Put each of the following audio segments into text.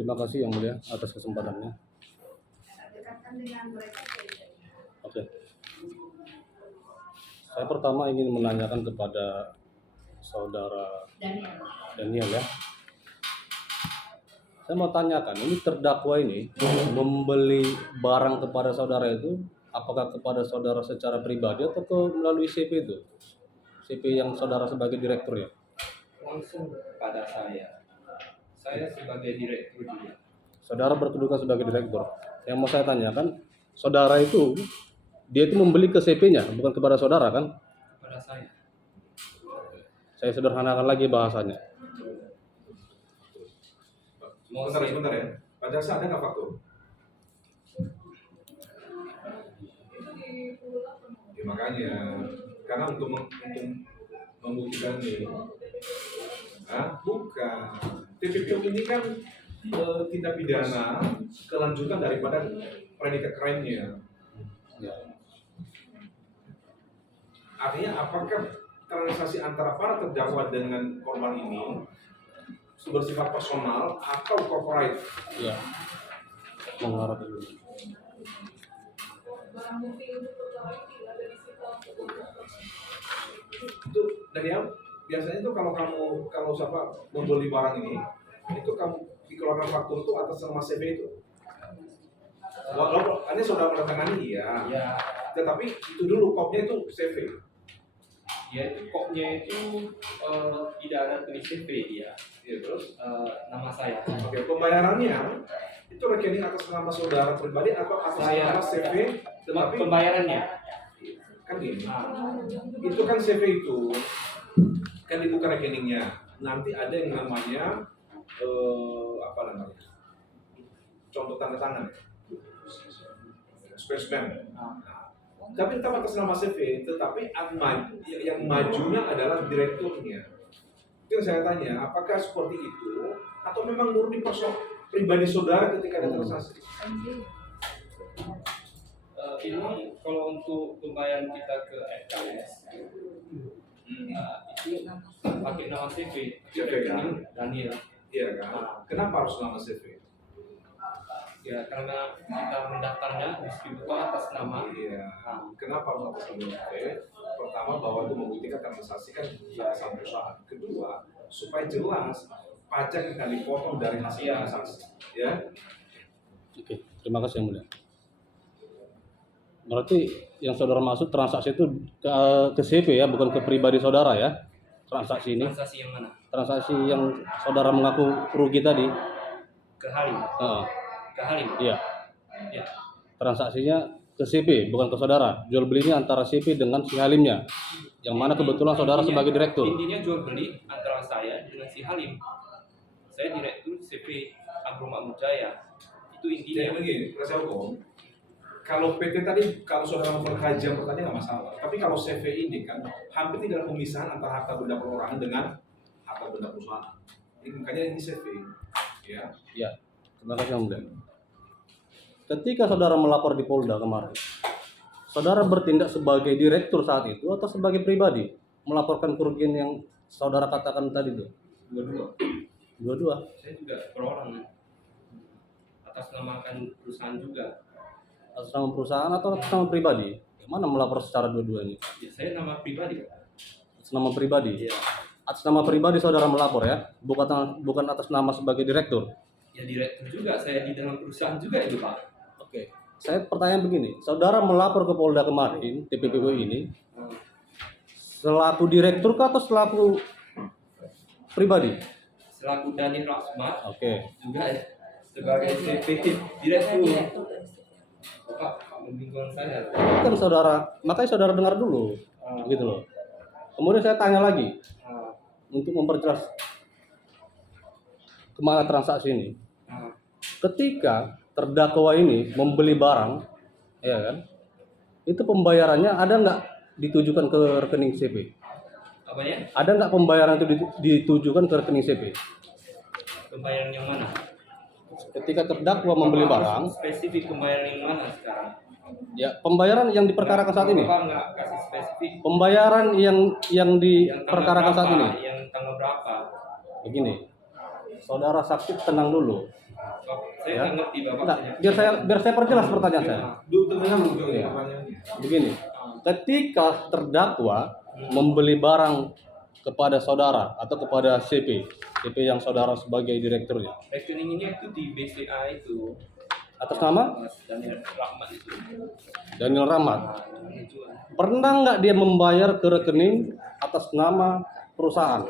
Terima kasih Yang Mulia atas kesempatannya. Oke. Saya pertama ingin menanyakan kepada saudara Daniel ya. Saya mau tanyakan, ini terdakwa ini membeli barang kepada saudara itu, apakah kepada saudara secara pribadi atau melalui CP itu? CP yang saudara sebagai direktur ya? Langsung pada saya. Saya sebagai direktur juga. Saudara berkedudukan sebagai direktur. Yang mau saya tanyakan, saudara itu, dia itu membeli ke CP-nya, bukan kepada saudara kan? Pada saya. Saya sederhanakan lagi bahasanya. Sebentar ya. Pak Jaksa ada nggak faktur? Ya, makanya, karena untuk membuktikan ini, bukan. TPPU ini kan tindak pidana kelanjutan daripada predikat crime-nya. Ya. Artinya apakah transaksi antara para terdakwa dengan korban ini bersifat personal atau corporate? Ya. Mengarah dulu. Itu Daniel, biasanya itu kalau siapa membeli barang ini, itu kamu dikeluarkan faktur itu atas nama CV itu. Walaupun ini sudah menandatangani ya. Tetapi itu dulu kopnya itu CV. Ya itu koknya itu tidak ada tulis CV dia. Ya, terus Nama saya. oke, pembayarannya itu rekening atas nama saudara pribadi atau atas Saya. nama CV, tetapi Pembayarannya. kan gini. Itu kan CV itu kan dibuka rekeningnya. Nanti ada yang namanya apa namanya? Contoh tanda tangan. Spesimen. Tapi tetap atas nama CV, tetapi yang majunya adalah direkturnya. Itu yang saya tanya, apakah seperti itu atau memang murni pribadi saudara ketika ada transaksi? Ini kalau untuk pembayaran kita ke FKS itu pakai nama CV. CV kan? Daniel. Iya kan? Kenapa harus nama CV? Ya karena kita mendaftarnya distributor atas nama. Iya. Kenapa harus atas nama CV? Pertama, bahwa itu membuktikan transaksi kan sama perusahaan. Kedua, supaya jelas pajak yang akan dipotong dari hasil transaksi. Ya. Oke, terima kasih Yang Mulia. Berarti yang saudara maksud transaksi itu ke CP ya, bukan ke pribadi saudara ya? Transaksi ini? Transaksi yang mana? Transaksi yang saudara mengaku rugi tadi? Ke Halim. Ke Halim. Iya. Ya. Transaksinya ke CP, bukan ke saudara. Jual belinya antara CP dengan si Halimnya. Yang mana kebetulan saudara sebagai direktur. Intinya jual beli antara saya dengan si Halim. Saya direktur CV Agro Makmur Jaya. Itu Jadi intinya. begini, Prasa Hukum, kalau PT tadi, kalau saudara memperkaji yang pertanyaan nggak masalah. Tapi kalau CV ini kan, hampir tidak ada pemisahan antara harta benda perorangan dengan harta benda perusahaan. Ini makanya ini CV. Ya. Ya, terima kasih Yang Mulia. Ketika saudara melapor di Polda kemarin, saudara bertindak sebagai direktur saat itu atau sebagai pribadi melaporkan kerugian yang saudara katakan tadi itu? Dua-dua. Dua-dua. Saya juga perorangan. Atas namakan perusahaan juga. Atas nama perusahaan atau atas nama pribadi? Yang mana melapor secara dua-duanya? Ya, saya nama pribadi. Atas nama pribadi. Iya. Atas nama pribadi saudara melapor ya, bukan atas nama sebagai direktur. Ya direktur juga. Saya di dalam perusahaan juga itu Pak. Oke. Saya pertanyaan begini, saudara melapor ke Polda kemarin, TPPU ini, selaku direktur atau selaku pribadi? Selaku Daniel Rasmat. Oke. Juga ya. Sebagai CV direktur. Pak, membingungkan saya. Kan makanya saudara dengar dulu, gitu loh. Kemudian saya tanya lagi untuk memperjelas kemana transaksi ini. Ketika terdakwa ini membeli barang, ya kan? Itu pembayarannya ada nggak ditujukan ke rekening CP? Apanya? Ada nggak pembayaran itu ditujukan ke rekening CP? Pembayaran yang mana? Ketika terdakwa membeli barang, Spesifik pembayaran yang mana sekarang? ya pembayaran yang diperkarakan saat ini. Bapak nggak kasih spesifik. Pembayaran yang Yang diperkarakan saat ini. Yang tanggal berapa? Begini, saudara saksi tenang dulu. Saya Ya. nggak ngerti Bapak. Enggak, biar saya perjelas pertanyaan saya. Dulu tengah juga Iya. pertanyaannya. Begini, ketika terdakwa membeli barang kepada saudara atau kepada CP yang saudara sebagai direkturnya, Rekeningnya itu di BCA itu atas nama Mas Daniel Rahmat itu. Daniel Rahmat, Nah, namanya jual. pernah nggak dia membayar ke rekening atas nama perusahaan?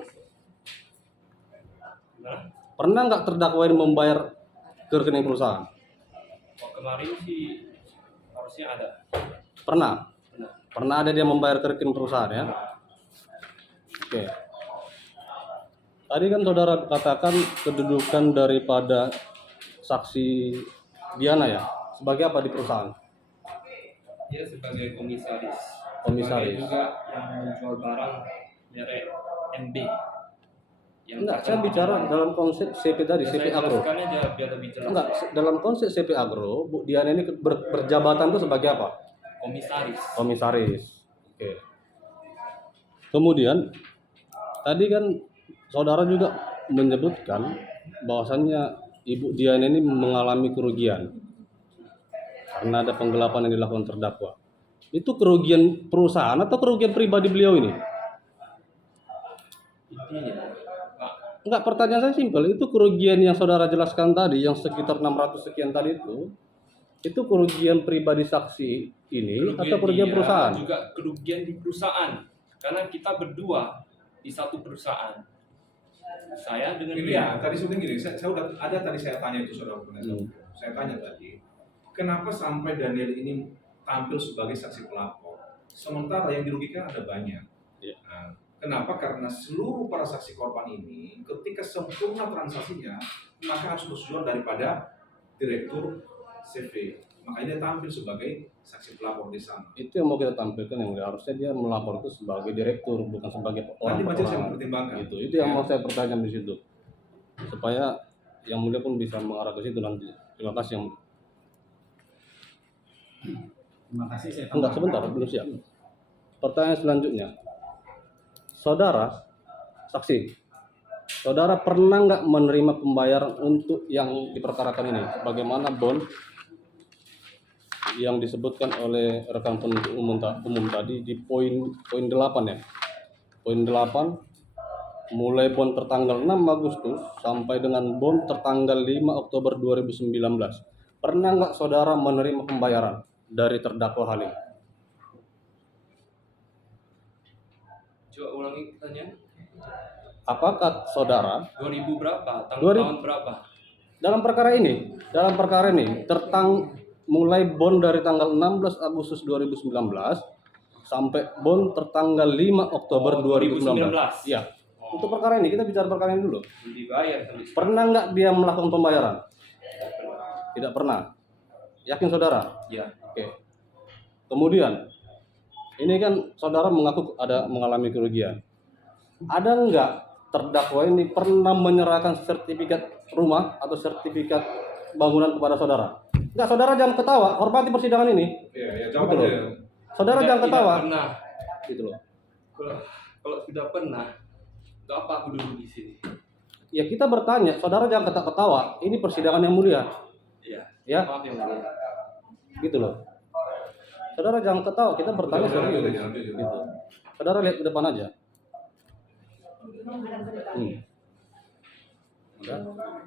Nah, Pernah nggak terdakwa ini membayar ke rekening perusahaan? oh, kemarin sih harusnya ada. Pernah. Nah, Pernah ada dia membayar ke rekening perusahaan ya? Oke. Tadi kan saudara katakan kedudukan daripada saksi Diana ya, sebagai apa di perusahaan? dia sebagai komisaris. Komisaris. Sebagai juga yang menjual barang merek MB. Yang Enggak, saya terkenal. bicara dalam konsep CP tadi, Ya, CP saya Agro. jelaskan aja biar lebih jelas. Enggak, dalam konsep CP Agro, Bu Diana ini berjabatan itu sebagai apa? Komisaris. Komisaris. Oke. Kemudian tadi kan saudara juga menyebutkan bahwasannya Ibu Diana ini mengalami kerugian karena ada penggelapan yang dilakukan terdakwa. Itu kerugian perusahaan atau kerugian pribadi beliau ini? Intinya, Pak, Enggak, pertanyaan saya simpel. Itu kerugian yang saudara jelaskan tadi, yang sekitar 600 sekian tadi itu kerugian pribadi saksi ini atau kerugian dia perusahaan? juga kerugian di perusahaan karena kita berdua di satu perusahaan, saya dengan Ini dia. ya, tadi sebenarnya gini, saya udah ada tadi saya tanya itu saudara penasihat. Hmm. Saya tanya tadi, kenapa sampai Daniel ini tampil sebagai saksi pelapor, sementara yang dirugikan ada banyak. Iya. Nah, kenapa? Karena seluruh para saksi korban ini, ketika sempurna transaksinya, maka harus persetujuan daripada direktur CV. Makanya dia tampil sebagai saksi pelapor di sana. Itu yang mau kita tampilkan, yang mulia. Harusnya dia melapor itu sebagai direktur, bukan sebagai orang Nanti majelis yang perorangan. mempertimbangkan. Gitu. Itu yang mau saya pertanyakan di situ, supaya yang mulia pun bisa mengarah ke situ nanti. Terima kasih yang mulia. Terima kasih, saya Enggak, sebentar, belum siap. Pertanyaan selanjutnya, saudara saksi, saudara pernah nggak menerima pembayaran untuk yang diperkarakan ini, bagaimana bond yang disebutkan oleh rekan penuntut umum tadi di poin 8 ya, poin 8, mulai bond tertanggal 6 Agustus sampai dengan bond tertanggal 5 Oktober 2019. Pernah nggak saudara menerima pembayaran dari terdakwa Halim? Coba ulangi pertanyaan. Apakah saudara 2000 berapa? Tahun 2000. tahun berapa? dalam perkara ini mulai bond dari tanggal 16 Agustus 2019 sampai bond tertanggal 5 Oktober Oh, 2019. 2019. Iya. Untuk perkara ini kita bicara perkara ini dulu. Belum dibayar sampai sekarang. Pernah nggak dia melakukan pembayaran? Tidak pernah. Yakin saudara? Ya. Oke. Kemudian ini kan saudara mengaku ada mengalami kerugian. Ada nggak terdakwa ini pernah menyerahkan sertifikat rumah atau sertifikat bangunan kepada saudara? Nggak, saudara jangan ketawa, hormati persidangan ini. Iya, ya, Betul. jawabannya. Saudara jangan ketawa. Tidak pernah. Gitu loh. Kalau sudah pernah, untuk apa aku duduk di sini? Ya kita bertanya, saudara jangan ketawa. Ini persidangan yang mulia, Iya. ya, Maaf yang mulia. gitu loh. Saudara jangan ketawa, kita bertanya Udah, serius. udah, udah. Gitu. Saudara lihat ke depan aja. Ya.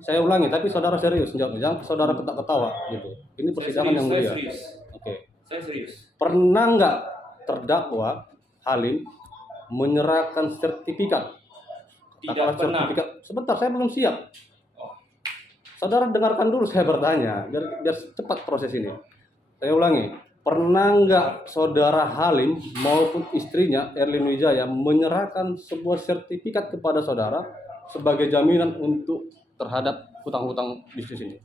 Saya ulangi, tapi saudara serius, jangan saudara ketawa gitu. Ini persidangan yang Saya mulia. serius. Oke. Saya serius. Pernah nggak terdakwa Halim menyerahkan sertifikat? Tidak Katakanlah pernah. sertifikat. Sebentar, saya belum siap. Oh, Saudara dengarkan dulu saya bertanya, biar cepat proses ini. Saya ulangi, pernah nggak saudara Halim maupun istrinya Erlin Wijaya menyerahkan sebuah sertifikat kepada saudara sebagai jaminan untuk terhadap hutang-hutang bisnis ini?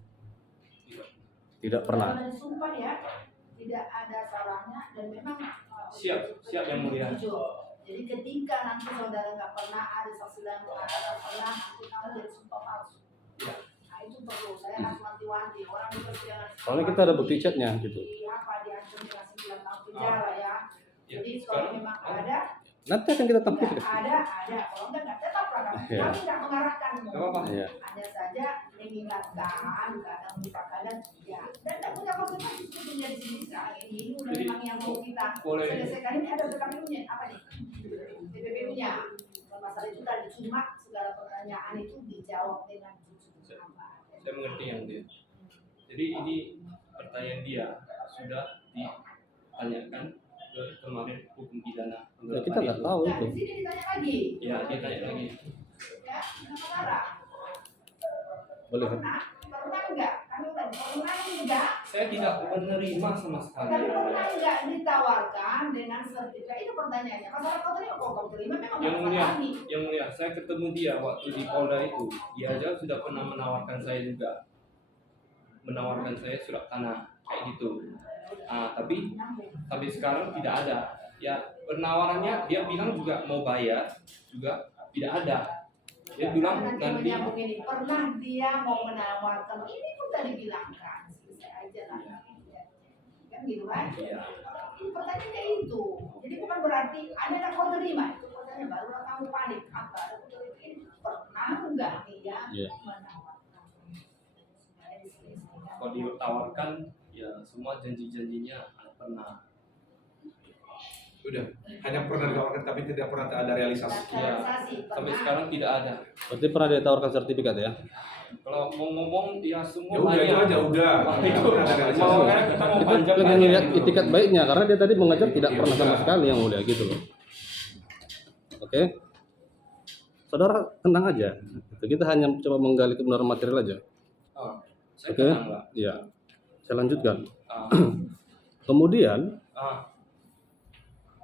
Tidak pernah. Kalau disumpah ya, tidak ada salahnya dan memang Siap yang mulia. jujur. Jadi ketika nanti saudara nggak pernah ada saksi dan mengatakan pernah nanti kamu jadi sumpah palsu. Ya. Nah itu perlu saya harus wanti-wanti orang di persidangan. Soalnya kita ada bukti chatnya gitu. Apa diancam dengan 9 tahun penjara ya. Ya, Jadi kalau sekarang- memang ada, Nanti akan kita tidak tampilkan. ada. Kalau enggak tetap Iya. Kami nggak mengarahkan. Nggak apa-apa. Iya. Hanya saja mengingatkan, kadang merupakan ya. Dan tidak punya konsekuensi sebetulnya di sini sekarang ini. Udah Jadi, memang yang mau kita boleh. selesaikan ini ada PKPU-nya apa nih? PPPU-nya. Masalah itu tadi cuma segala pertanyaan itu dijawab dengan jujur. Saya mengerti yang dia. Jadi ini pertanyaan dia sudah ditanyakan ke kemarin hukum pidana. Ya, kita nggak tahu Nah, itu. di sini ditanya lagi. Ya, dia tanya lagi. Ya, sementara. Boleh. Pernah enggak? Kami udah pernah enggak? Saya tidak menerima sama sekali. Tapi pernah enggak ditawarkan dengan sertifikat? Itu pertanyaannya. Masalah kau terima, kok kau terima memang Yang masalah mulia, kami. yang mulia, saya ketemu dia waktu di Polda itu. Dia aja sudah pernah menawarkan saya juga, menawarkan saya surat tanah kayak gitu. Tapi sekarang tidak ada. Ya penawarannya dia bilang juga mau bayar, juga tidak ada. Dia bilang Nanti nanti. menyambung ini. Pernah dia mau menawarkan ini pun tadi bilangkan. Selesai aja lah. Kan gitu kan? Iya. Pertanyaannya itu. Jadi bukan berarti ada kau terima. Itu pertanyaan baru kamu panik. Apa? Ini pernah enggak dia Iya. menawarkan? Kalau ditawarkan, ya semua janji-janjinya pernah. Udah, hanya pernah ditawarkan tapi tidak pernah ada realisasi. Ya, sampai sekarang tidak ada. Berarti pernah ditawarkan sertifikat ya? Kalau mau ngomong ya semua Ya udah, itu aja udah. Wah, Tidak itu pernah ada realisasi. mau karena kita mau Itu panjang pengen lagi lihat gitu. itikat baiknya karena dia tadi mengajar tidak Iya, pernah sama udah. sekali yang mulia gitu loh. Oke. Saudara tenang aja. Kita hanya coba menggali kebenaran material aja. Ah, saya Oke. tenang, Pak. Iya. Saya lanjutkan. Ah, Kemudian ah,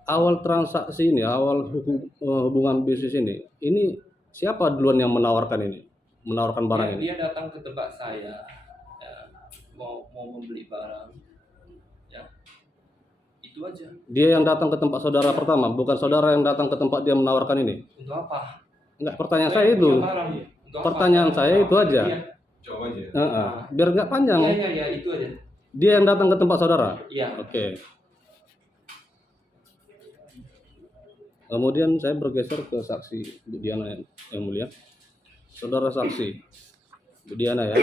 awal transaksi ini, awal hubungan bisnis ini siapa duluan yang menawarkan ini? Menawarkan barang ini? dia datang ke tempat saya, ya, mau membeli barang, ya itu aja. Dia yang datang ke tempat saudara pertama, bukan saudara yang datang ke tempat dia menawarkan ini. Untuk apa? Enggak, pertanyaan saya itu. punya barang. Untuk apa? Pertanyaan saya itu aja. Iya, Jawab aja. Biar nggak panjang. iya, itu aja. Dia yang datang ke tempat saudara. Iya. Oke. Kemudian saya bergeser ke saksi Bu Diana yang mulia. Saudara saksi Bu Diana ya.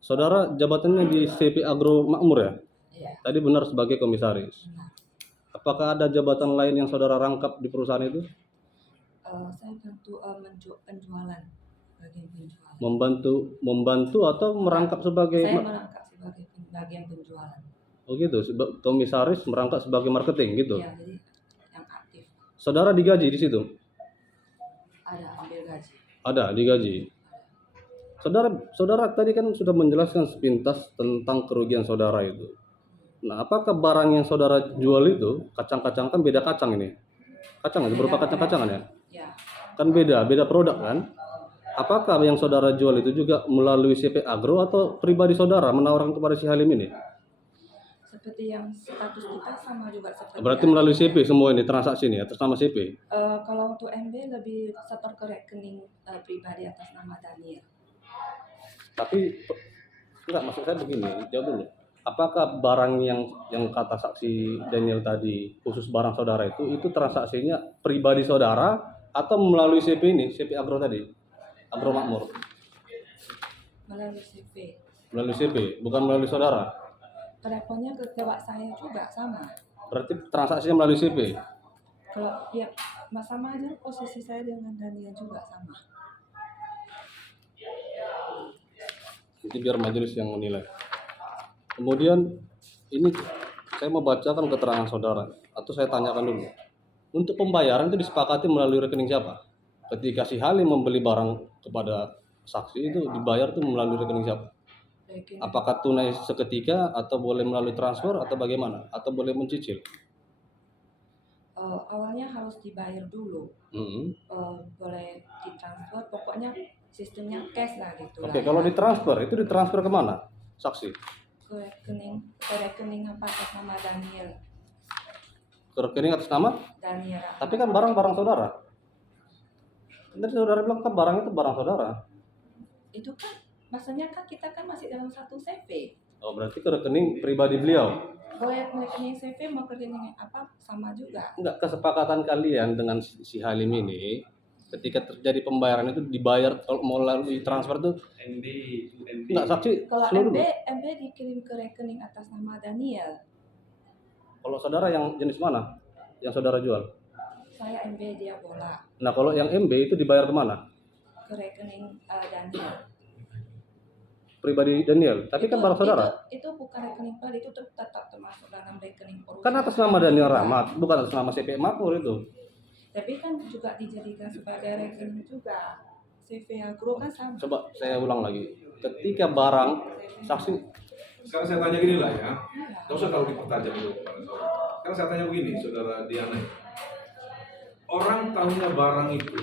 Saudara jabatannya di CP Agro Makmur ya? Iya. Tadi benar sebagai komisaris. Apakah ada jabatan lain yang saudara rangkap di perusahaan itu? Saya bantu penjualan, bagian penjualan. Membantu atau merangkap sebagai Saya merangkap sebagai bagian penjualan. Oh gitu, komisaris merangkap sebagai marketing gitu. Iya, jadi yang aktif Saudara digaji di situ? ada ambil gaji. Ada digaji. Saudara tadi kan sudah menjelaskan sepintas tentang kerugian saudara itu. Nah, apakah barang yang saudara jual itu kacang-kacang kan beda kacang ini? Kacang itu berupa kacang-kacangan ya? Ya, Kan beda produk kan? Apakah yang saudara jual itu juga melalui CP Agro atau pribadi saudara menawarkan kepada si Halim ini? seperti yang status kita sama juga seperti. Berarti melalui CP semua ini transaksi ini atas nama CP. Kalau untuk MB lebih setor ke rekening pribadi atas nama Daniel. Tapi enggak, maksud saya begini, jawab dulu. Apakah barang yang kata saksi Daniel tadi khusus barang saudara itu transaksinya pribadi saudara atau melalui CP ini, CP Agro tadi, Agro Makmur, Melalui CV. melalui CP, bukan melalui saudara. Teleponnya ke bapak saya juga sama. Berarti transaksinya melalui CP. Kalau ya sama aja posisi saya dengan Daniel juga sama. Itu biar majelis yang menilai. Kemudian ini saya mau bacakan keterangan saudara atau saya tanyakan dulu. Untuk pembayaran itu disepakati melalui rekening siapa? Ketika si Halim membeli barang kepada saksi itu dibayar tuh melalui rekening siapa? Rekening. Apakah tunai seketika atau boleh melalui transfer atau bagaimana? Atau boleh mencicil? Awalnya harus dibayar dulu. Boleh ditransfer, pokoknya sistemnya cash lah gitu. Oke, kalau ditransfer itu ditransfer kemana? Saksi? ke rekening apa atas nama Daniel. Ke rekening atas nama? Daniel. Tapi kan barang-barang saudara. Tadi saudara bilang kan barang itu barang saudara. Itu kan maksudnya kan kita kan masih dalam satu CV. Oh, berarti ke rekening pribadi beliau. Boleh rekening CV mau ke rekening apa sama juga. Enggak, kesepakatan kalian dengan si Halim ini Ketika terjadi pembayaran itu dibayar kalau melalui transfer itu MB to MB. enggak saksi Kalau seluruh. MB dikirim ke rekening atas nama Daniel. Kalau saudara yang jenis mana? Yang saudara jual? Saya MB, dia bola. Nah kalau yang MB itu dibayar kemana? Ke rekening Daniel. Pribadi Daniel. Tapi kan barang saudara. Itu bukan rekening pribadi, itu tetap termasuk dalam rekening perusahaan. Kan atas nama Daniel Rahmat, bukan atas nama CP Makmur itu. Tapi kan juga dijadikan sebagai rekening juga. CV Agro kan sama. Coba saya ulang lagi. Ketika barang saksi, Sekarang saya tanya gini lah ya, nggak usah kalau dipertajam dulu. Sekarang saya tanya begini, saudara Diana. Orang tahunya barang itu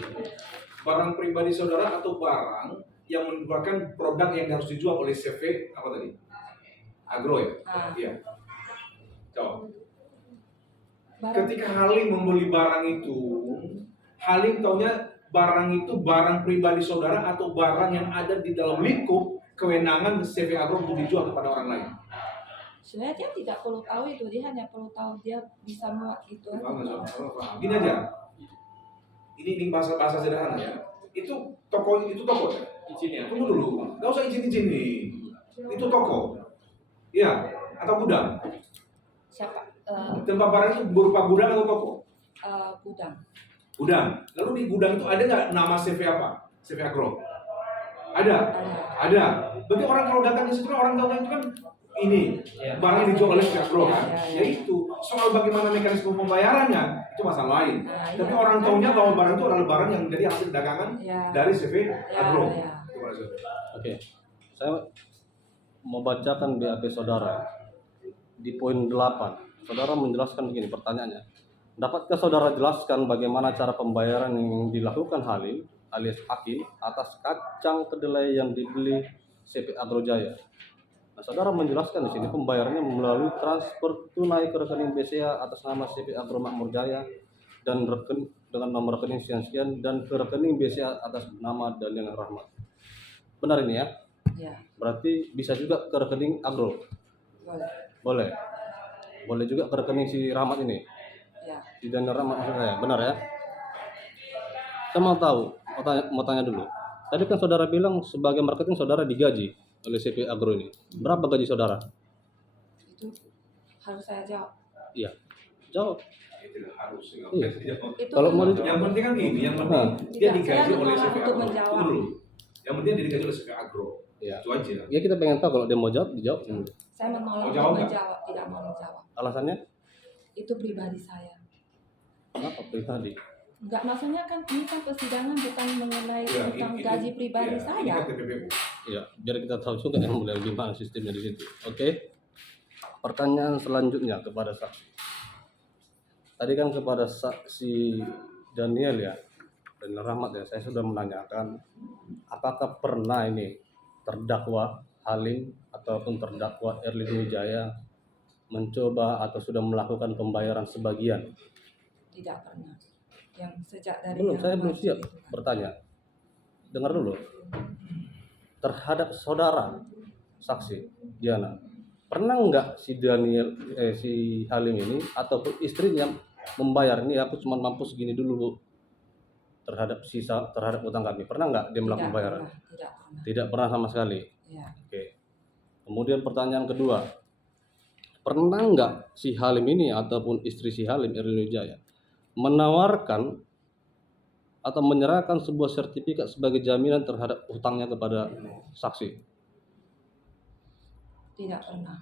barang pribadi saudara atau barang yang merupakan produk yang harus dijual oleh CV apa tadi? Agro ya? Iya. Coba. Ketika Halim membeli barang itu, Halim taunya barang itu barang pribadi saudara atau barang yang ada di dalam lingkup kewenangan CV Agro untuk dijual kepada orang lain. Sebenarnya dia tidak perlu tahu itu, dia hanya perlu tahu dia bisa muat gitu. Gini aja, ini bahasa sederhana ya. Itu toko ya. Izin ya. Tunggu dulu, nggak usah izin nih. Itu toko, iya atau gudang. Siapa? Tempat barang itu berupa gudang atau toko? Gudang. Gudang. Lalu di gudang itu ada nggak nama CV apa? CV Agro? Ada. Berarti orang kalau datang ke situ orang tahu itu kan ini barang yang dijual oleh CV Agro kan? Ya itu. Soal bagaimana mekanisme pembayarannya itu masalah lain. Tapi orang tahunya bahwa barang itu adalah barang yang menjadi hasil dagangan dari CV Agro. oke. Saya mau bacakan BAP saudara di poin 8. Saudara menjelaskan begini pertanyaannya. Dapatkah saudara jelaskan bagaimana cara pembayaran yang dilakukan Halim alias Hakim atas kacang kedelai yang dibeli CP Agro Jaya? Nah, saudara menjelaskan di sini pembayarannya melalui transfer tunai ke rekening BCA atas nama CP Agro Makmur Jaya dan dengan nomor rekening sekian dan ke rekening BCA atas nama Daniel Rahmat. Benar ini ya? Ya, Berarti bisa juga ke rekening Agro. boleh. Boleh juga ke rekening si Rahmat ini. Ya. Si Daniel Rahmat maksud saya. Benar ya? Saya mau tahu, mau tanya dulu. Tadi kan saudara bilang sebagai marketing saudara digaji oleh CP Agro ini. Berapa gaji saudara? Itu harus saya jawab. Iya. Jawab. Itu harus. Iya. Itu Kalau mau dijawab. Yang penting kan gini, yang penting dia Tidak, digaji saya oleh menolak CV untuk Agro. menjawab. Tunggu dulu. Yang penting dia digaji oleh CV Agro. Iya. Itu aja. Ya kita pengen tahu kalau dia mau jawab, dijawab. Saya menolak Mau untuk jawab nggak? menjawab, tidak mau menjawab. Alasannya? Itu pribadi saya. Kenapa pribadi? Enggak, maksudnya kan ini kan persidangan bukan mengenai Ya, tentang itu- gaji pribadi Ini saya. kan TPPU. Iya, biar kita tahu juga yang mulai gimana sistemnya di situ. Oke. Pertanyaan selanjutnya kepada saksi. Tadi kan kepada saksi Daniel ya, Daniel Rahmat ya, saya sudah menanyakan apakah pernah ini terdakwa Halim ataupun terdakwa Erlin Wijaya mencoba atau sudah melakukan pembayaran sebagian. Tidak pernah. Yang sejak dari Belum, yang saya belum maju siap itu kan. bertanya. Dengar dulu. Terhadap saudara saksi Diana, pernah nggak si si Halim ini ataupun istrinya membayar ini aku cuma mampu segini dulu Bu terhadap utang kami, pernah nggak dia melakukan Tidak pembayaran? pernah, tidak pernah. Tidak pernah sama sekali. Ya. Oke. Kemudian pertanyaan kedua, pernah nggak si Halim ini ataupun istri si Halim Erlin Wijaya menawarkan atau menyerahkan sebuah sertifikat sebagai jaminan terhadap hutangnya kepada saksi? Tidak pernah.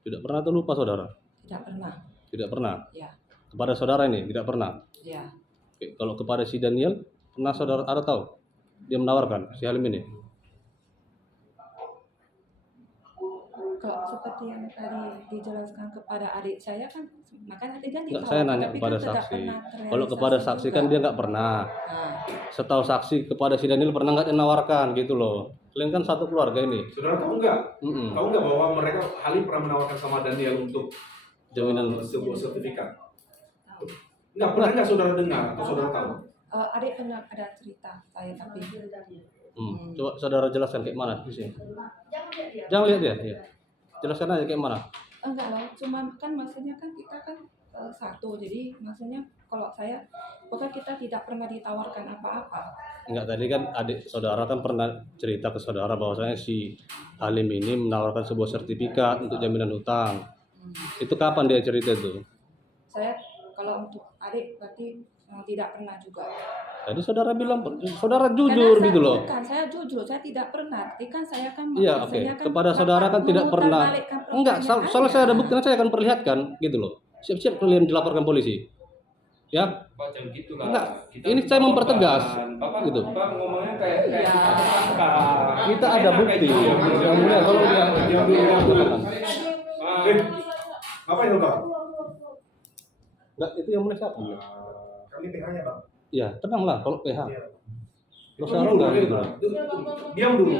Tidak pernah atau lupa saudara? Tidak pernah. Tidak pernah. Ya. Kepada saudara ini tidak pernah. Ya. Oke, kalau kepada si Daniel pernah saudara ada tahu dia menawarkan si Halim ini? Kalau seperti yang tadi dijelaskan kepada adik saya kan, makanya tadi kan Enggak, ditahu, saya nanya tapi kepada kan tidak saksi. pernah Kalau kepada terrealisasi saksi juga. kan dia nggak pernah. Nah, Setahu saksi kepada si Daniel pernah nggak dinawarkan gitu loh. Kalian kan satu keluarga ini. Saudara tahu nggak? Mm-mm. Tahu nggak bahwa mereka Halim pernah menawarkan sama Daniel untuk Jaminan. sebuah sertifikat? Nggak pernah nggak saudara dengar atau saudara tahu? adik pernah ada cerita saya tapi Coba saudara jelaskan kayak mana di sini. Jangan lihat dia. Jangan lihat ya. Iya. Jelaskan aja kayak mana. enggak lah, cuma kan maksudnya kan kita kan satu, jadi maksudnya kalau saya pokoknya kita tidak pernah ditawarkan apa-apa. Enggak, tadi kan adik saudara kan pernah cerita ke saudara bahwasanya si Halim ini menawarkan sebuah sertifikat untuk jaminan hutang. Itu kapan dia cerita itu? Saya kalau untuk adik berarti tidak pernah juga. Tadi saudara bilang, saudara jujur gitu loh. Bukan, saya jujur, saya tidak pernah. Tapi kan saya kan Iya, oke. maksudnya kan Kepada saudara kan tidak pernah. memutarbalikkan Enggak, pertanyaan soalnya saya ada Anda. bukti, nanti saya akan perlihatkan gitu loh. Siap-siap kalian dilaporkan polisi. Ya, Pak jangan gitulah. Enggak, Kita ini saya mempertegas. Bapak Gitu. Bapak ngomongnya kayak Iya. tersangka. kita ada bukti. Yang mulia, kalau Apa itu Bang? enggak, itu yang mulia siapa? Kami PH-nya Bang. Ya, tenanglah kalau PH. Iya. Kalau sekarang enggak gitu. Diam dulu.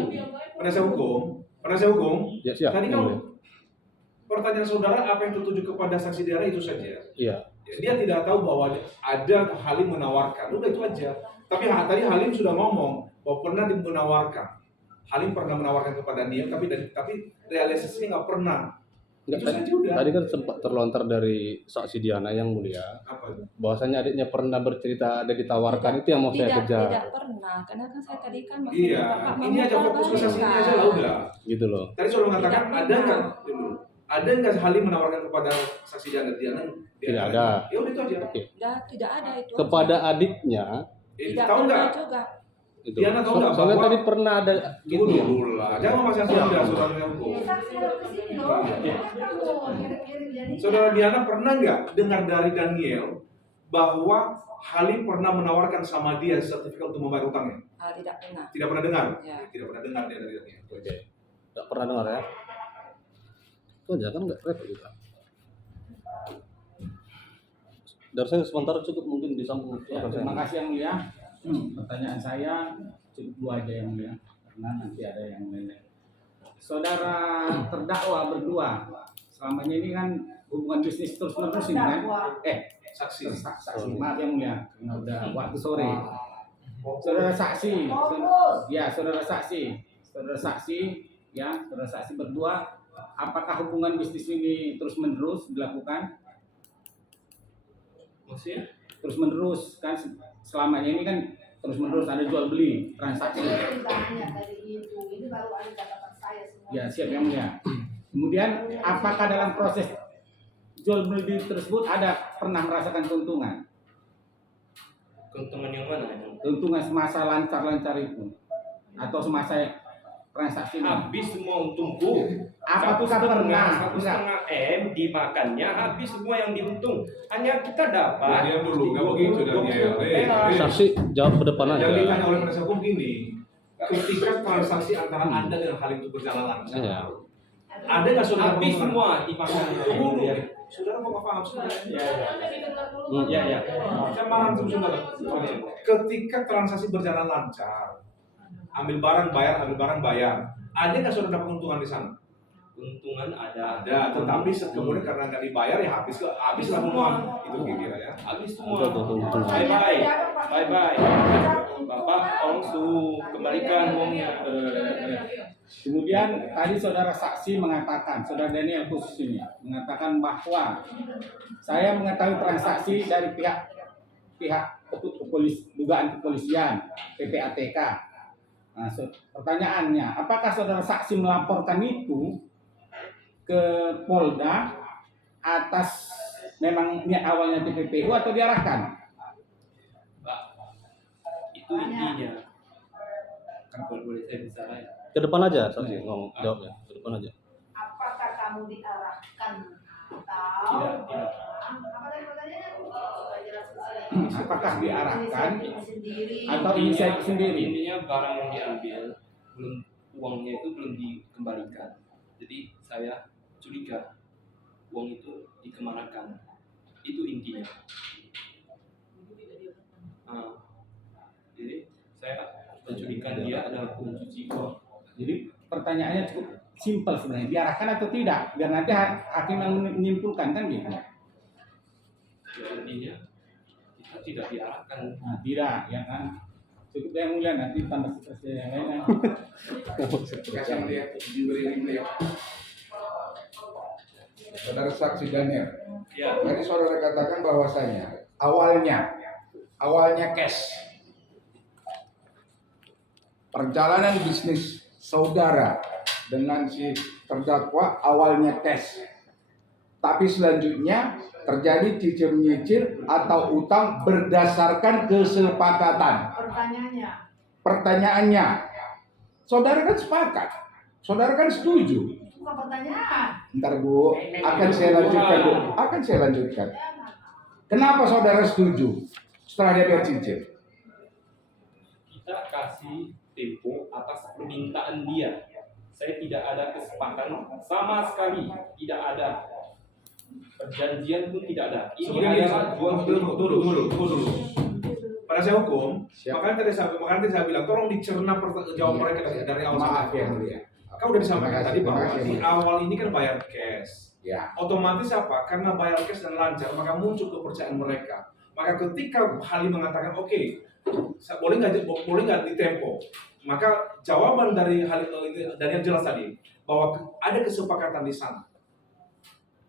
Penasihat hukum. Ya, siap. Tadi Yang kan mulia. pertanyaan saudara apa yang tertuju kepada saksi Dara itu saja. Iya. Dia tidak tahu bahwa ada Halim menawarkan, udah itu aja. Tapi tadi Halim sudah ngomong bahwa pernah menawarkan. Halim pernah menawarkan kepada Niel, tapi realisasinya nggak pernah. Enggak, Itu saja udah. tadi kan sempat terlontar dari saksi Diana yang mulia, Apa itu? bahwasanya adiknya pernah bercerita ada ditawarkan, itu yang mau saya kejar. Tidak pernah, karena kan saya tadi kan maksudnya Iya, Bapak ini aja fokus ke saksi ini aja lah udah. Gitu loh. Tadi sudah mengatakan Tidak ada pernah. nggak? Ada nggak Halim menawarkan kepada saksi Diana? Tidak ada. Ya udah itu aja. Oke. Tidak ada itu. Kepada adiknya tidak Tahu pernah nggak? juga. itu. Diana tahu nggak Soalnya bahwa- tadi pernah ada gitu. Dulu lah, jangan memaksa saudara hukum. Ya, saksi harus ke sini loh. Kamu kirim-kirim jadi. Saudara Diana pernah nggak dengar dari Daniel bahwa Halim pernah menawarkan sama dia sertifikat untuk membayar utangnya? Tidak pernah. Tidak pernah dengar? Ya. Tidak pernah dengar dia dari Daniel. Oke. Enggak pernah dengar ya. Itu aja kan enggak repot juga. Dari saya sementara cukup, mungkin disambung. Ya, terima kasih yang mulia. Pertanyaan saya cukup dua aja yang mulia, karena nanti ada yang lain. Saudara terdakwa berdua, selamanya ini kan hubungan bisnis terus menerus ini kan? Saksi. Saksi, maaf yang mulia, karena udah waktu sore. Saudara saksi, saudara saksi, ya, saudara saksi berdua, apakah hubungan bisnis ini terus menerus dilakukan? Maksudnya? Terus menerus kan selamanya ini kan terus menerus ada jual beli transaksi. Banyak dari itu. Ini baru ada catatan saya semua. Ya siap yang mulia. Kemudian apakah dalam proses jual beli tersebut ada pernah merasakan keuntungan? Keuntungan yang mana? Keuntungan semasa lancar-lancar itu atau semasa transaksi ini? Habis semua untungku. Apakah pernah? 1,5 M dimakannya habis semua yang diuntung. Hanya kita dapat. Diam dulu, nggak begitu Daniel. Saksi jawab ke depan Yang aja. ditanya oleh penasihat hukum gini, ketika transaksi antara Anda dengan Halim itu berjalan lancar, Iya. ada nggak saudara Habis mengumpulkan- semua dimakan. Tunggu dulu. Saudara mau paham sebenarnya? Ya ya. Saya marah tuh saudara. Ketika transaksi berjalan lancar, ambil barang bayar, ada nggak saudara dapat keuntungan di sana? Keuntungan ada. Ada, tetapi kemudian karena nggak dibayar ya habislah uang itu kira ya. Habis semua. Udah, tuh. Bye bye. Bye bye. Bapak tolong suruh kembalikan uangnya. Kemudian tadi saudara saksi mengatakan, saudara Daniel khusus ini mengatakan bahwa saya mengetahui transaksi dari pihak dugaan kepolisian PPATK. Nah, pertanyaannya, apakah saudara saksi melaporkan itu ke Polda atas memang niat awalnya TPPU atau diarahkan? Pak, itu intinya. Kan kalau boleh saya bicara ya. Ke depan aja saksi ngomong, jawabnya. Ke depan aja. Apakah kamu diarahkan atau Tidak. apa tadi pertanyaannya? Supaya jelas ke sini. Apakah diarahkan Sendiri. atau inisiatif sendiri? Intinya barang yang diambil uangnya itu belum dikembalikan. Jadi saya curiga uang itu dikemanakan. Itu intinya. Jadi saya mencurigakan dia adalah pencuci uang. Jadi pertanyaannya cukup simpel sebenarnya, diarahkan atau tidak? Biar nanti hakim yang menyimpulkan kan gitu. Ya, intinya kita tidak diarahkan. Nah, tidak, ya kan? Cukup yang mulia nanti tambah seterusnya yang lain. Kasih sama dia, diberi dia. Saudara saksi Daniel. Ya, Tadi saudara katakan bahwasanya awalnya cash. Perjalanan bisnis saudara dengan si terdakwa awalnya cash. Tapi selanjutnya terjadi cicil menyicil atau utang berdasarkan kesepakatan. Pertanyaannya, saudara kan sepakat, saudara kan setuju. Bukan pertanyaan. Ntar Bu, akan saya lanjutkan Bu, akan saya lanjutkan. Kenapa saudara setuju setelah dia bayar cicil? kita kasih tempo atas permintaan dia. Saya tidak ada kesepakatan sama sekali, tidak ada perjanjian pun tidak ada. Ini Sebenarnya adalah jual dulu. Pada saya hukum, Siap. makanya tadi saya bilang tolong dicerna jawaban Iya. mereka dari awal Maaf sampai ya akhir. mulia. Kau udah disampaikan tadi Terima bahwa kasih, di Mulia. awal ini kan bayar cash. Ya, Otomatis apa? Karena bayar cash dan lancar, maka muncul kepercayaan mereka. Maka ketika Halim mengatakan, oke, boleh nggak ditempo? Maka jawaban dari Halim Daniel jelas tadi bahwa ada kesepakatan di sana.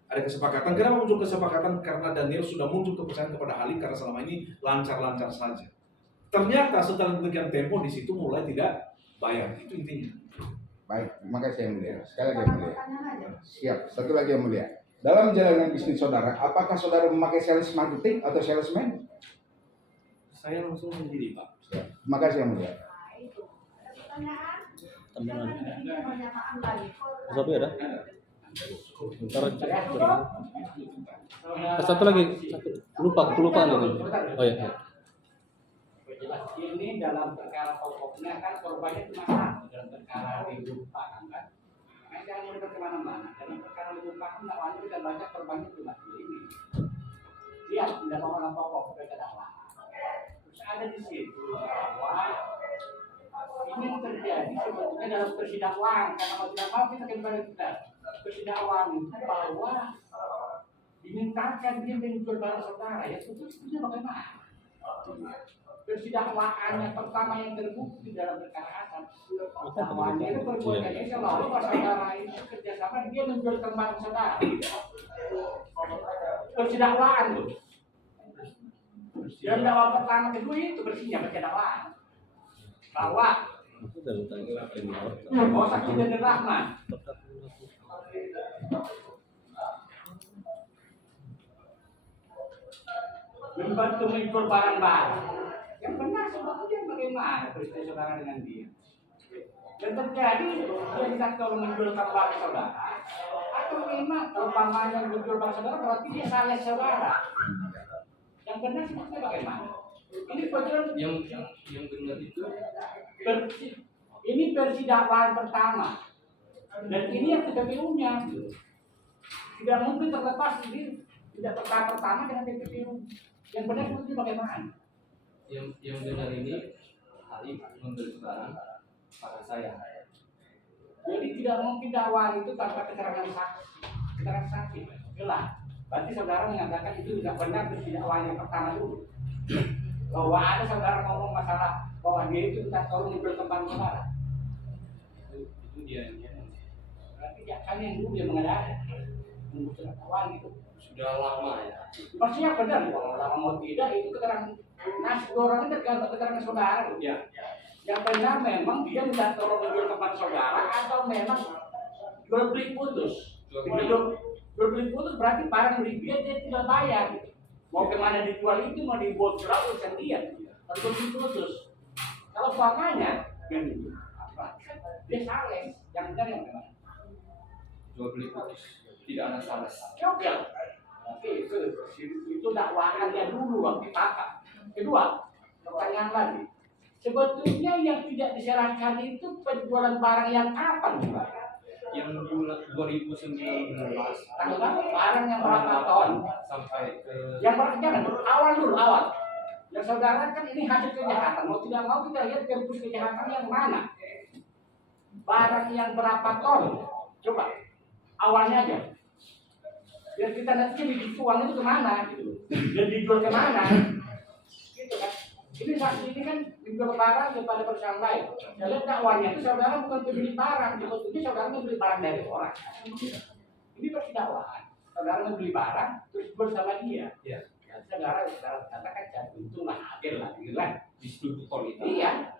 Ada kesepakatan. Kenapa muncul kesepakatan? Karena Daniel sudah muncul kepercayaan kepada Halim karena selama ini lancar-lancar saja. Ternyata setelah demikian tempo di situ mulai tidak bayar. Itu intinya. baik. Terima kasih yang mulia. Sekali lagi yang mulia. Siap. Satu lagi yang mulia. Dalam menjalankan bisnis saudara, apakah saudara memakai sales marketing atau salesman? saya langsung sendiri, Pak. Siap. Terima kasih yang mulia. Nah, itu. Ada pertanyaan? Tambahan. Ini pernyataan lagi. Satu ada? Ntar satu lagi, kelupaan ini. Oh iya. Jelas ini dalam perkara pokoknya kan korbannya cuma satu dalam perkara dilupakan kan. Makanya jangan mudah kemana-mana. Dalam perkara dilupakan lawan kita baca korbannya cuma ini. Lihat tidak orang pokok mereka dakwaan. Terus ada di situ bahwa ini terjadi sebetulnya dalam persidangan karena mau tidak mau kita kembali kita persidangan itu bahwa dimintakan dia menjual barang saudara ya sebetulnya bagaimana? Persidangan yang pertama yang terbukti dalam perkara asal dakwaan itu perbuatannya selalu saudara itu kerjasama dia menjual barang saudara. Persidangan itu. Dan dakwaan pertama kedua itu bersihnya persidangan bahwa saksi dan Rahman membantu menjual barang-barang yang benar sebetulnya bagaimana peristiwa saudara dengan dia dan terjadi dia minta tolong menjualkan barang saudara atau memang kalau pamannya menjual barang saudara berarti dia salah saudara yang benar sebetulnya bagaimana ini betul Yang benar itu ini persidangan pertama dan ini yang TPPU-nya tidak mungkin terlepas ini tidak pertama dengan TPPU yang benar sebetulnya bagaimana yang benar ini Halim membeli barang pada saya. jadi tidak mungkin dakwaan itu tanpa keterangan saksi jelas berarti saudara mengatakan itu tidak benar persidangan yang pertama dulu bahwa ada saudara ngomong masalah bahwa dia itu minta tolong menjual tempat saudara Itu dia. berarti kan yang dulu dia mengada-ada membuat dakwaan gitu Sudah lama ya. pastinya benar kalau lama mau tidak itu keterangan nasi goreng itu tergantung keterangan saudara Ya. yang benar memang dia minta tolong menjual tempat saudara atau memang jual beli putus jual beli putus berarti barang beli dia tidak bayar mau kemana dijual itu mau dibuat berapa urusan dia kalau beli putus kalau umpamanya dia sales yang benar yang mana Jual beli putus. Tidak ada sales. oke itu dakwaannya dulu waktu kakak kedua pertanyaan lagi sebetulnya yang tidak diserahkan itu penjualan barang yang kapan Pak? Yang bulan 2019 Tanggal berapa? Barang yang berapa ton? sampai ke Yang jangan awal dulu awal. Yang saudara kan ini hasil kejahatan. Mau tidak mau kita lihat kampus kejahatan yang mana. Barang yang berapa ton? Coba awalnya aja. Biar kita nanti uang itu kemana gitu. Dan dijual kemana? Gitu kan. Ini saksi ini kan dijual barang kepada perusahaan lain. Saya lihat dakwanya itu saudara bukan pemilik barang, sebetulnya saudara membeli barang dari orang. Ini persidangan. saudara membeli barang terus jual sama dia. Iya. Ya, saudara katakan jadi untung lah, adil lah, gitu kan? Distributor itu. Iya.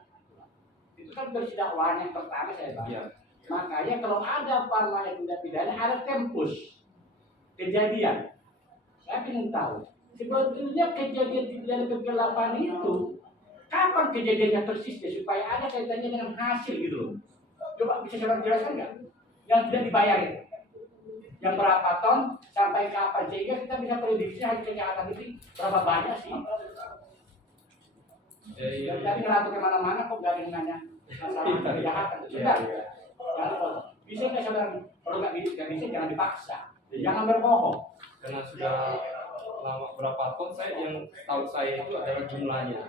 Itu kan dari dakwaan yang pertama saya bahas. Iya. Makanya kalau ada yang tindak pidana ada tempus kejadian. Saya ingin tahu sebetulnya kejadian pidana kegelapan itu kapan kejadiannya persisnya supaya ada kaitannya dengan hasil gitu loh. Coba bisa saudara jelaskan nggak? Yang tidak dibayarin, yang berapa ton sampai kapan sehingga kita bisa prediksi hasil kejahatan itu berapa banyak sih? Yang tadi ngeratu kemana-mana kok gak ada yang nanya masalah kejahatan. Sudah, jangan potong. Bisa nggak saudara? Kalau nggak bisa jangan dipaksa, jangan berbohong. Karena sudah lama berapa ton yang tahu saya itu adalah jumlahnya.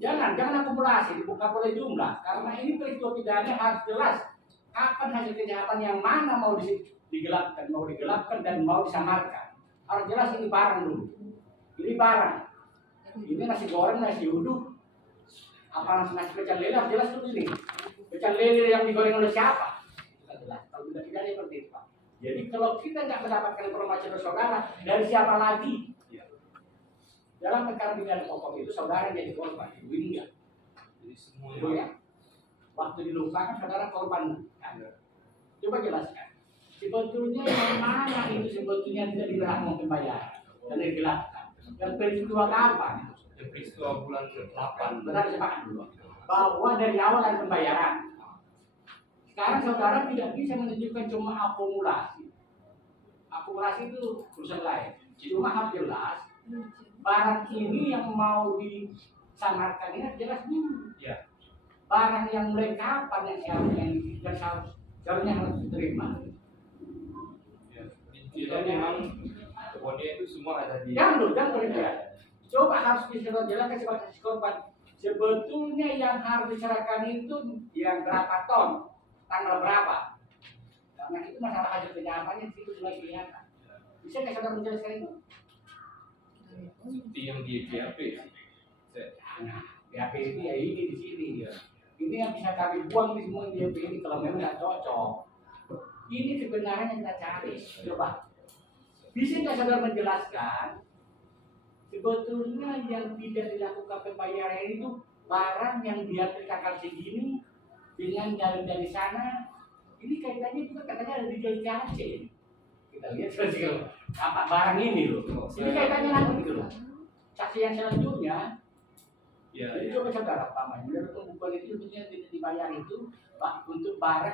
Jangan akumulasi, bukan boleh jumlah. Karena ini peristiwa pidana harus jelas kapan hasil kejahatan yang mana mau digelapkan dan mau disamarkan. Harus jelas ini barang dulu. Ini barang. Ini nasi goreng, nasi uduk, apa nasi pecel lele harus jelas dulu ini. Pecel lele yang digoreng oleh siapa? Kita jelas. Kalau tidak pidana seperti itu, Pak. Jadi kalau kita nggak mendapatkan informasi dari saudara, dari siapa lagi? Dalam perkara pidana pokok itu saudara jadi korban, ibu ini enggak. Jadi semua Ibu ya. Waktu dilupakan saudara korban. Coba jelaskan. Sebetulnya yang mana itu sebetulnya tidak diberlakukan pembayaran dan digelapkan. Dan peristiwa kapan? yang peristiwa bulan 8. Benar sepakat dulu. Bahwa dari awal ada pembayaran. Sekarang saudara tidak bisa menunjukkan cuma akumulasi. Akumulasi itu urusan lain. Cuma harus jelas barang ini yang mau disamarkan ini harus jelas dulu. Ya. Barang yang mulai kapan yang seharusnya harus diterima. Ya. Jadi memang kebunnya itu semua ada di. Jangan berhenti. Coba harus dijelaskan sebagai korban. Sebetulnya yang harus diserahkan itu yang berapa ton, tanggal berapa. Karena itu masalah hasil kejahatannya itu mulai kelihatan. Bisa nggak saudara menjelaskan itu? Seperti yang di BAP. Nah, BAP itu ya ini di sini ya. Ini yang bisa kami buang di semua di BAP ini kalau memang nggak cocok. Ini sebenarnya kita cari. Coba. Bisa nggak saudara menjelaskan? Sebetulnya yang tidak dilakukan pembayaran itu barang yang diambil tanggal segini dengan dari sana. Ini kaitannya juga katanya ada di JLC. Kita lihat saja apa barang ini loh. Ini kaitannya nanti gitu loh. Saksi yang selanjutnya, Ya, jadi ya. coba saudara paman, menurut pembukuan itu sebetulnya tidak dibayar itu Pak untuk barang